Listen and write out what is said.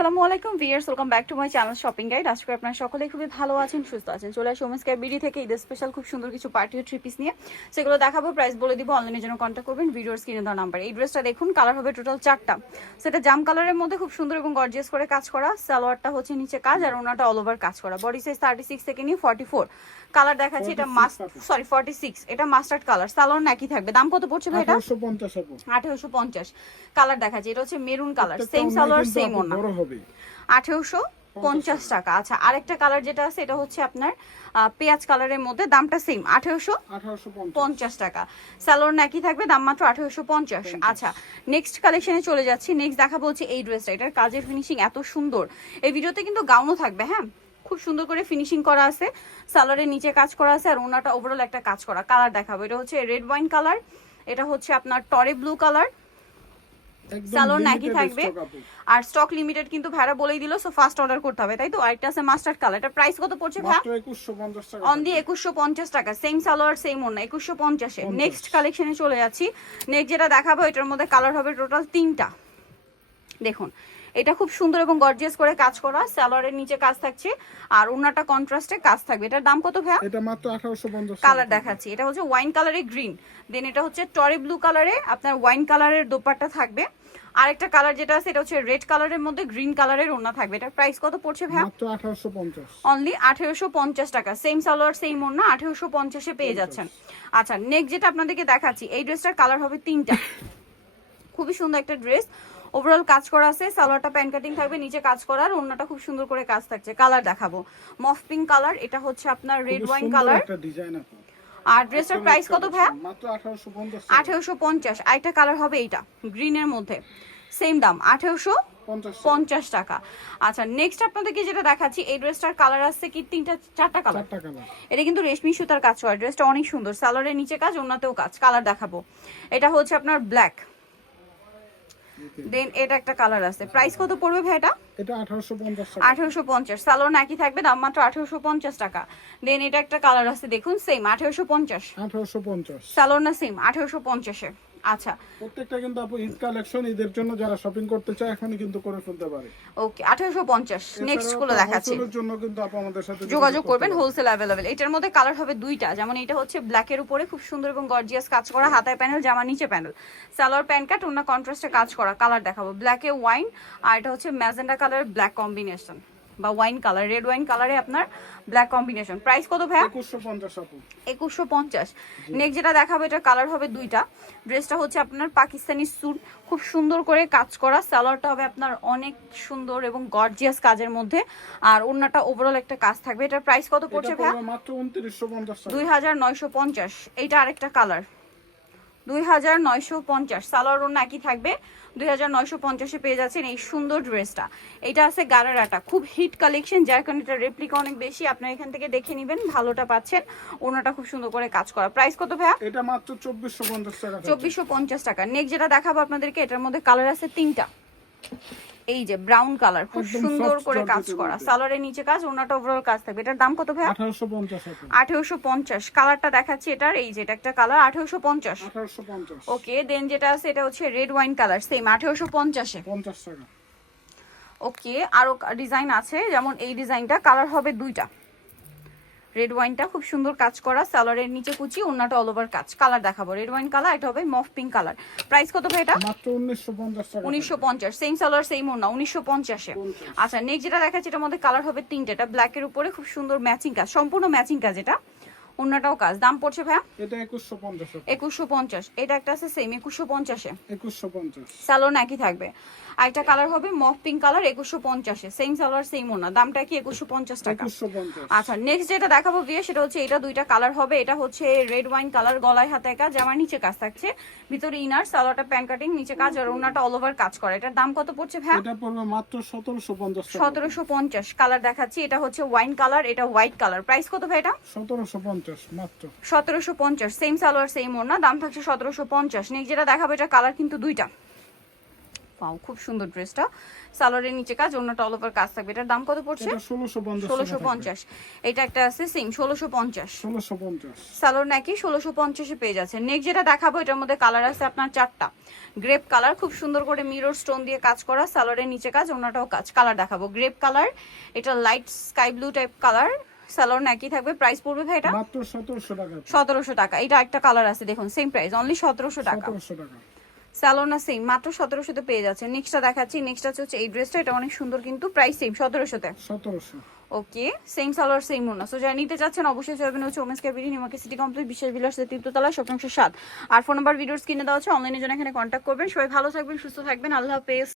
আসসালামু আলাইকুম viewers welcome back to my channel shopping guide. আজকে আপনারা সকলে খুবই ভালো আছেন সুস্থ আছেন। চলে আসি ওমেন্স বিডি থেকে ঈদের স্পেশাল খুব সুন্দর কিছু পার্টি থ্রি পিস নিয়ে। সেগুলো দেখাবো প্রাইস বলে দিব অনলাইনের জন্য কন্ট্যাক্ট করবেন ভিডিওর স্ক্রিনে দেওয়া নাম্বার এই ড্রেসটা দেখুন কালার হবে টোটাল চারটা। সেটা জাম কালারের মধ্যে খুব সুন্দর এবং গর্জিয়াস করে কাজ করা। সালোয়ারটা হচ্ছে নিচে কাজ আর ওনাটা অল ওভার কাজ করা। বডি সাইজ থার্টি সিক্স থেকে নিয়ে ফর্টি ফোর কালার দেখাচ্ছি এটা মাস্ট সরি ফর্টি সিক্স এটা মাস্টার্ড কালার সালোয়ার একই থাকবে। দাম কত পড়ছে ভাই এটা? আঠারোশো পঞ্চাশ কালার দেখাচ্ছি এটা হচ্ছে maroon colour same salwar same ওনা হবে? আঠেরোশো পঞ্চাশ টাকা। আচ্ছা আরেকটা কালার যেটা আছে এটা হচ্ছে আপনার পেঁয়াজ কালারের মধ্যে দামটা সেম আঠেরোশো পঞ্চাশ। টাকা। স্যালোর একই থাকবে দাম মাত্র আঠেরোশো পঞ্চাশ। আচ্ছা নেক্সট কালেকশনে চলে যাচ্ছি। নেক্সট দেখা বলছি এই ড্রেসটা এটার কাজের ফিনিশিং এত সুন্দর। এই ভিডিওতে কিন্তু গাউনও থাকবে হ্যাঁ? খুব সুন্দর করে ফিনিশিং করা আছে। সালোয়ারের নিচে কাজ করা আছে আর ওনাটা ওভারঅল একটা কাজ করা। কালার দেখাবো। এটা হচ্ছে রেড ওয়াইন কালার এটা হচ্ছে আপনার টরে ব্লু কালার স্যালোন একই থাকবে। আর স্টক লিমিটেড কিন্তু ভাড়া বলেই দিল সো ফার্স্ট অর্ডার করতে হবে তাই তো? আরেকটা আছে মাস্টার কালার এটা প্রাইস কত পড়ছে ভাই অন দি একুশশো পঞ্চাশ টাকা সেম সালোয়ার সেম ওনা একুশশো পঞ্চাশে। নেক্সট কালেকশনে চলে যাচ্ছি। নেক্সট যেটা দেখাবো এটার মধ্যে কালার হবে টোটাল তিনটা। দেখুন এটা খুব সুন্দর এবং গর্জিয়াস করে কাজ করা সালোয়ারের নিচে কাজ থাকছে আর ওনাটা কন্ট্রাস্টে কাজ থাকবে। এটার দাম কত ভাইয়া? এটা মাত্র আঠারোশো পঞ্চাশ কালার দেখাচ্ছি। এটা হচ্ছে ওয়াইন কালারে গ্রিন দেন এটা হচ্ছে টরে ব্লু কালারে আপনার ওয়াইন কালারের দোপাট্টা থাকবে। আরেকটা কালার যেটা আছে এটা হচ্ছে রেড কালারের মধ্যে গ্রিন কালারের ওনা থাকবে। এটার প্রাইস কত পড়ছে ভাইয়া? মাত্র আঠারোশো পঞ্চাশ। অনলি আঠেরোশো পঞ্চাশ টাকা। সেম সালোয়ার সেম ওড়না আঠেরোশো পঞ্চাশে পেয়ে যাচ্ছেন। আচ্ছা নেক্সট যেটা আপনাদেরকে দেখাচ্ছি এই ড্রেসটার কালার হবে তিনটা। খুবই সুন্দর একটা ড্রেস। ওভারঅল কাজ করা আছে সালোয়ারটা প্যান কাটিং থাকবে নিচে কাজ করা আর ওড়নাটা খুব সুন্দর করে কাজ থাকছে। কালার দেখাবো। মফ পিঙ্ক কালার এটা হচ্ছে আপনার রেড ওয়াইন কালার একটা ডিজাইন আপু আর ড্রেসটার প্রাইস কত ভাইয়া? আঠারোশো পঞ্চাশ। আরেকটা কালার হবে এইটা গ্রিনের মধ্যে। সেম দাম আঠেরোশো পঞ্চাশ। টাকা। আচ্ছা নেক্সট আপনাদেরকে যেটা দেখাচ্ছি এই ড্রেসটার কালার আসছে কি তিনটা চারটা কালার এটা কিন্তু রেশমি সুতার কাজ করা ড্রেসটা অনেক সুন্দর। সালোয়ারের নিচে কাজ ওনাতেও কাজ। কালার দেখাবো। এটা হচ্ছে আপনার ব্ল্যাক দেন এটা একটা কালার আছে। প্রাইস কত পড়বে ভাই এটা এটা আঠারোশো পঞ্চাশ টাকা। আঠেরোশো পঞ্চাশ। সালোয়ার একই থাকবে দাম মাত্র আঠেরোশো পঞ্চাশ টাকা। দেন এটা একটা কালার আছে দেখুন সেম আঠেরোশো পঞ্চাশ। আঠারোশো পঞ্চাশ। সালোয়ার না সেম আঠেরোশো পঞ্চাশে। আচ্ছা। প্রত্যেকটা কিন্তু আপু ঈদ কালেকশন ঈদের জন্য যারা শপিং করতে চায় এখনই কিন্তু করে ফেলতে পারে। ওকে আঠেরোশো পঞ্চাশ। নেক্সটগুলো দেখাচ্ছি। এর জন্য কিন্তু আপু আমাদের সাথে যোগাযোগ করবেন হোলসেল অ্যাভেলেবেল এটার মধ্যে কালার হবে দুইটা। যেমন এটা হচ্ছে ব্ল্যাকের উপরে খুব সুন্দর এবং গর্জিয়াস কাজ করা হাতায় প্যানেল জামা নিচে প্যানেল সালোয়ার প্যান্ট কাট অন্য কন্ট্রাস্টে কাজ করা। কালার দেখাবো। ব্ল্যাকে ওয়াইন আর এটা হচ্ছে ম্যাজেন্ডা কালার ব্ল্যাক কম্বিনেশন বা ওয়াইন কালার রেড ওয়াইন কালারে আপনার ব্ল্যাক কম্বিনেশন প্রাইস কত ভাইয়া? একুশশো পঞ্চাশ নেক্সট যেটা দেখাবো এটা কালার হবে দুইটা। ড্রেসটা হচ্ছে আপনার পাকিস্তানি স্যুট খুব সুন্দর করে কাজ করা। সালোয়ারটা হবে আপনার অনেক সুন্দর এবং গর্জিয়াস কাজের মধ্যে। আর অন্যটা ওভারঅল একটা কাজ থাকবে। এটার প্রাইস কত পড়ছে টাকা। দুই হাজার নয়শো পঞ্চাশ। এইটা আরেকটা কালার দুই হাজার নয়শো পঞ্চাশ। সালোয়ার অন্য একই থাকবে। দুই হাজার নয়শো পঞ্চাশে পেয়ে যাচ্ছেন এই সুন্দর ড্রেসটা। এটা আছে গারারাটা খুব হিট কালেকশন যার কারণে এটা রেপ্লিকা অনেক বেশি। আপনারা এখান থেকে দেখে নেবেন ভালোটা পাচ্ছেন। ওনাটা খুব সুন্দর করে কাজ করা। প্রাইস কত ভাইয়া? এটা মাত্র চব্বিশশো পঞ্চাশ টাকা চব্বিশশো পঞ্চাশ টাকা। নেক্সট যেটা দেখাবো আপনাদেরকে এটার মধ্যে কালার আছে তিনটা। এই যে ব্রাউন কালার খুব সুন্দর করে কাজ করা। সালোয়ারের নিচে কাজ ওনাটা ওভারঅল কাজ থাকবে। এটার দাম কত ভাই আঠারোশো পঞ্চাশ আপু আঠেরোশো পঞ্চাশ। কালারটা দেখাচ্ছি এটার এই যে এটা একটা কালার আঠেরোশো পঞ্চাশ। আঠারোশো পঞ্চাশ। ওকে দেন যেটা আছে এটা হচ্ছে রেড ওয়াইন কালার সেম আঠারোশো পঞ্চাশে। পঞ্চাশ টাকা। ওকে আরও ডিজাইন আছে যেমন এই ডিজাইনটা কালার হবে দুইটা। রেড ওয়াইনটা খুব সুন্দর কাজ করা সালোয়ারের নিচে কুচি অন্যটা অল ওভার কাজ। কালার দেখাবো। রেড ওয়াইন কালার এটা হবে মফ পিঙ্ক কালার প্রাইস কত ভাই এটা? মাত্র উনিশশো পঞ্চাশ টাকা। উনিশশো পঞ্চাশ। সেম সালোয়ার সেম ওনা উনিশশো পঞ্চাশে। আচ্ছা নেক্সট যেটা দেখাচ্ছি এটার মধ্যে কালার হবে তিনটে। এটা ব্ল্যাক এর উপরে খুব সুন্দর ম্যাচিং কাজ সম্পূর্ণ ম্যাচিং কাজ এটা। অন্যটাও কাজ। দাম পড়ছে ভাইয়া? এটা একুশশো পঞ্চাশ টাকা। একুশশো পঞ্চাশ। এটা একটা আছে সেম একুশশো পঞ্চাশে। একুশশো পঞ্চাশ। সালোয়ার একই থাকবে। আরেকটা কালার হবে মফ পিঙ্ক কালার একুশশো পঞ্চাশে। সেম সালোয়ার সেম ওনা দামটা কি একুশশো পঞ্চাশ টাকা? আচ্ছা নেক্সট যেটা দেখাবো বিয়ে সেটা হচ্ছে এটা দুইটা কালার হবে। এটা হচ্ছে রেড ওয়াইন কালার গলায় হাতে কাজ জামার নিচে কাজ থাকছে। ভিতরে ইনার সালোয়ারটা প্যান কাটিং নিচে কাজ আর ওনাটা অল ওভার কাজ করে। এটার দাম কত পড়ছে ভাই এটা পড়বে মাত্র সতেরোশো পঞ্চাশ টাকা। সতেরোশো পঞ্চাশ। কালার দেখাচ্ছি এটা হচ্ছে ওয়াইন কালার এটা হোয়াইট কালার প্রাইস কত ভাই এটা? সতেরোশো পঞ্চাশ মাত্র। সতেরোশো পঞ্চাশ। সেম সালোয়ার সেম ওনা দাম থাকছে সতেরোশো পঞ্চাশ। নেক্সট যেটা দেখাবো এটা কালার কিন্তু দুইটা। পাও খুব সুন্দর ড্রেসটা। সালোয়ারের নিচে কাজ অন্যটা অল ওভার কাজ থাকবে। এটার দাম কত পড়ছে? ষোলোশো পঞ্চাশ এটা একটা আছে সেম ষোলোশো পঞ্চাশ। ষোলোশো পঞ্চাশ। সালোয়ার নাকি ষোলোশো পঞ্চাশে পেয়ে যাচ্ছে নেক্সট যেটা দেখাবো এটার মধ্যে কালার আছে আপনার চারটা। গ্রেপ কালার খুব সুন্দর করে মিরর স্টোন দিয়ে কাজ করা সালোয়ারের নিচে কাজ অন্যটাও কাজ। কালার দেখাবো। গ্রেপ কালার এটা light sky blue type colour salwar নাকি থাকবে। প্রাইস পড়বে ভাই এটা? মাত্র সতেরোশো টাকা। সতেরোশো টাকা। এটা একটা কালার আছে দেখুন সেম প্রাইস অনলি সতেরোশো টাকা। সতেরোশো টাকা। স্যালোনা সেম মাত্র সতেরোশোতে পেয়ে যাচ্ছে। নেক্সটটা দেখাচ্ছি। নেক্সটটা হচ্ছে এই ড্রেসটা এটা অনেক সুন্দর কিন্তু প্রাইস সেম সতেরোশোতে সতেরোশো। ওকে সেম সালোয়ার সেম মোনা সো যারা নিতে চাচ্ছেন অবশ্যই চলবেন হচ্ছে ওমেন্স ক্যাপিটি নিমাকে সিটি কমপ্লেক্স বিশ্বাস বিলাস তৃতীয়তলা শতাংশ সাত। আর ফোন নাম্বার ভিডিওস কিনে দেওয়া হচ্ছে অনলাইনে জন্য এখানে কন্ট্যাক্ট করবেন। সবাই ভালো থাকবেন সুস্থ থাকবেন। আল্লাহ হাফেজ।